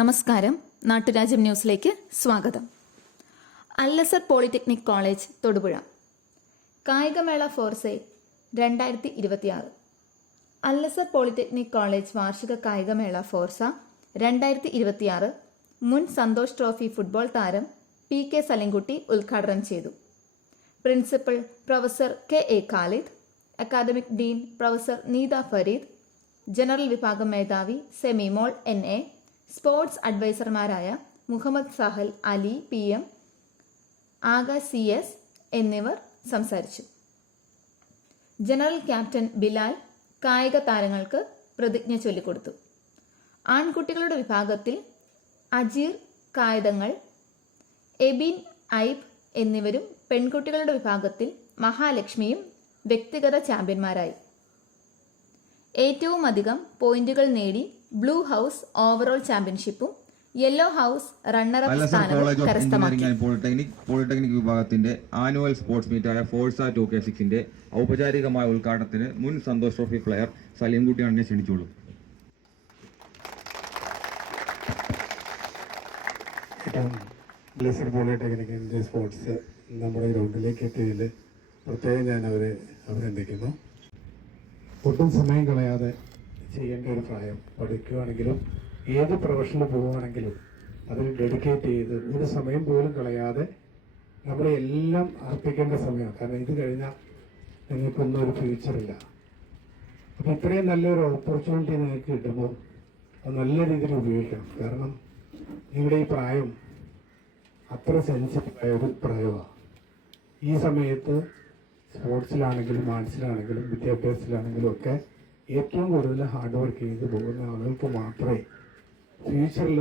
നമസ്കാരം. നാട്ടുരാജ്യം ന്യൂസിലേക്ക് സ്വാഗതം. അല്ലസർ പോളിടെക്നിക് കോളേജ് തൊടുപുഴ. കായികമേള ഫോർസെ രണ്ടായിരത്തി ഇരുപത്തിയാറ് അല്ലസർ പോളിടെക്നിക് കോളേജ് വാർഷിക കായികമേള ഫോർസ രണ്ടായിരത്തി ഇരുപത്തിയാറ് മുൻ സന്തോഷ് ട്രോഫി ഫുട്ബോൾ താരം പി കെ സലിംകുട്ടി ഉദ്ഘാടനം ചെയ്തു. Principal professor K A Khalid academic dean professor Neetha Fareed general വിഭാഗം മേധാവി Semimol N A sports അഡ്വൈസർമാരായ Muhammad Sahal Ali P M Akash C S എന്നിവർ സംസാരിച്ചു. ജനറൽ ക്യാപ്റ്റൻ ബിലാൽ കായിക താരങ്ങൾക്ക് പ്രതിജ്ഞ ചൊല്ലിക്കൊടുത്തു. ആൺകുട്ടികളുടെ വിഭാഗത്തിൽ അജീർ കായതങ്ങൾ എബിൻ ഐബ് എന്നിവരും പെൺകുട്ടികളുടെ വിഭാഗത്തിൽ മഹാലക്ഷ്മിയും വ്യക്തിഗത ചാമ്പ്യന്മാരായി. ഏറ്റവും അധികം പോയിന്റുകൾ നേടി ബ്ലൂ ഹൗസ് ഓവറോൾ ചാമ്പ്യൻഷിപ്പും യെല്ലോ ഹൗസ് റണ്ണറപ്പ് സ്ഥാനവും കരസ്ഥമാക്കി. പോളിടെക്നിക് പോളിടെക്നിക് വിഭാഗത്തിന്റെ ആനുവൽ സ്പോർട്സ് മീറ്റായ ഫോഴ്സ ടു കെ സിക്സിന്റെ ഔപചാരികമായ ഉദ്ഘാടനത്തിന് മുൻ സന്തോഷ് ട്രോഫി പ്ലെയർ സലീംകുട്ടി അണ്ണനെ ക്ഷണിച്ചോളൂ പോളിടെക്നിക്കിന്റെ സ്പോർട്സ് നമ്മുടെ ഗ്രൗണ്ടിലേക്ക് എത്തിയതിൽ പ്രത്യേകം ഞാൻ അവരെ അഭിനന്ദിക്കുന്നു. ഒട്ടും സമയം കളയാതെ ചെയ്യേണ്ട ഒരു പ്രായം. പഠിക്കുകയാണെങ്കിലും ഏത് പ്രൊഫഷനിൽ പോവുകയാണെങ്കിലും അതിൽ ഡെഡിക്കേറ്റ് ചെയ്ത് ഒരു സമയം പോലും കളയാതെ നമ്മളെ എല്ലാം അർപ്പിക്കേണ്ട സമയമാണ്. കാരണം ഇത് കഴിഞ്ഞാൽ നിങ്ങൾക്കൊന്നും ഒരു ഫ്യൂച്ചറില്ല അപ്പോൾ ഇത്രയും നല്ലൊരു ഓപ്പർച്യൂണിറ്റി നിങ്ങൾക്ക് കിട്ടുമ്പോൾ അത് നല്ല രീതിയിൽ ഉപയോഗിക്കണം. കാരണം നിങ്ങളുടെ ഈ പ്രായം അത്ര സെൻസിറ്റീവായ ഒരു പ്രായമാണ്. ഈ സമയത്ത് സ്പോർട്സിലാണെങ്കിലും ആർട്സിലാണെങ്കിലും വിദ്യാഭ്യാസത്തിലാണെങ്കിലും ഒക്കെ ഏറ്റവും കൂടുതൽ ഹാർഡ് വർക്ക് ചെയ്ത് പോകുന്ന ആളുകൾക്ക് മാത്രമേ ഫ്യൂച്ചറിൽ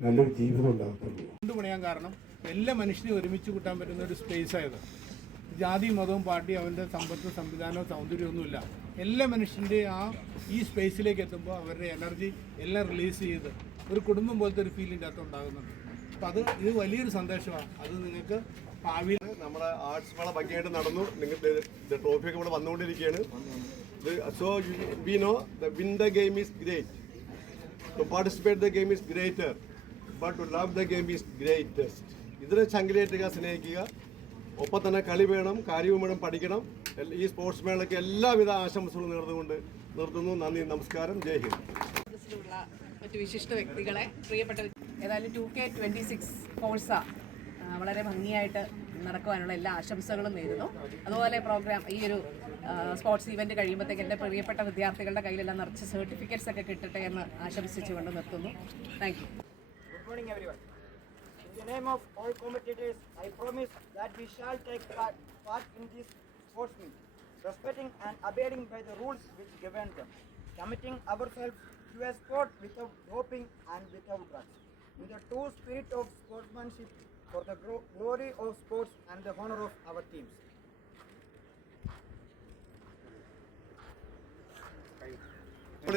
നല്ലൊരു ജീവിതം ഉണ്ടാകത്തുള്ളൂ. കൊണ്ടുപണിയാൻ കാരണം എല്ലാ മനുഷ്യനെയും ഒരുമിച്ച് കൂട്ടാൻ പറ്റുന്ന ഒരു സ്പേസ് ആയത്. ജാതി മതവും പാർട്ടിയും അവന്റെ സമ്പത്ത് സംവിധാനവും സൗന്ദര്യമൊന്നുമില്ല എല്ലാ മനുഷ്യന്റെ ആ ഈ സ്പേസിലേക്ക് എത്തുമ്പോൾ അവരുടെ എനർജി എല്ലാം റിലീസ് ചെയ്ത് ഒരു കുടുംബം പോലത്തെ ഒരു ഫീലിന്റെ അകത്ത് ഉണ്ടാകുന്നുണ്ട്. അപ്പം അത് ഇത് വലിയൊരു സന്ദേശമാണ്. അത് നിങ്ങൾക്ക് ഭാവിയിൽ നമ്മുടെ ആർട്സ് മേള ഭംഗിയായിട്ട് നടന്നു. നിങ്ങൾക്ക് ട്രോഫിയൊക്കെ ഇവിടെ വന്നുകൊണ്ടിരിക്കുകയാണ്. So we know the win the game is great to participate the game is greater but to love the game is greatest ഇതിനെ ചങ്കിലേറ്റുക സ്നേഹിക്കുക. ഒപ്പം തന്നെ കളി വേണം കാര്യവും വേണം പഠിക്കണം. ഈ സ്പോർട്സ് മേളയ്ക്ക് എല്ലാവിധ ആശംസകളും നേർന്നുകൊണ്ട് നിർത്തുന്നു. നന്ദി നമസ്കാരം. ജയ് ഹിന്ദ്. മറ്റു വിശിഷ്ട വ്യക്തികളെ പ്രിയപ്പെട്ട ഏതായാലും ടു കെ ട്വന്റി സിക്സ് കോഴ്സ വളരെ ഭംഗിയായിട്ട് നടക്കുവാനുള്ള എല്ലാ ആശംസകളും നേരുന്നു. അതുപോലെ പ്രോഗ്രാം ഈ ഒരു സ്പോർട്സ് ഇവന്റ് കഴിയുമ്പോഴത്തേക്ക് എന്റെ പ്രിയപ്പെട്ട വിദ്യാർത്ഥികളുടെ കയ്യിലെല്ലാം നിറച്ച് സർട്ടിഫിക്കറ്റ്സ് ഒക്കെ കിട്ടട്ടെ എന്ന് ആശംസിച്ചു കൊണ്ട് നിർത്തുന്നു thank you good morning abiding by the rules with committing our self to a sport without doping and without drugs in the true spirit of sportsmanship for the glory of sports and the honor of our teams.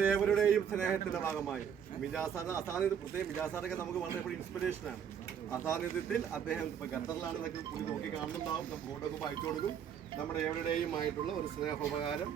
ഏവരുടെയും സ്നേഹത്തിന്റെ ഭാഗമായി മിജാസാദ് അസാന്നിധ്യം പ്രത്യേകം മിജാസാദൊക്കെ നമുക്ക് വളരെ എപ്പോഴും ഇൻസ്പിറേഷനാണ് അസാന്നിധ്യത്തിൽ അദ്ദേഹം ഇപ്പൊ ഖത്തറിലാണ് ഇതൊക്കെ പുള്ളി നോക്കി കാണുന്നുണ്ടാവും. നമുക്ക് ഫോട്ടോക്ക് അയച്ചു കൊടുക്കും. നമ്മുടെ ഏവരുടെയും ആയിട്ടുള്ള ഒരു സ്നേഹോപകാരം.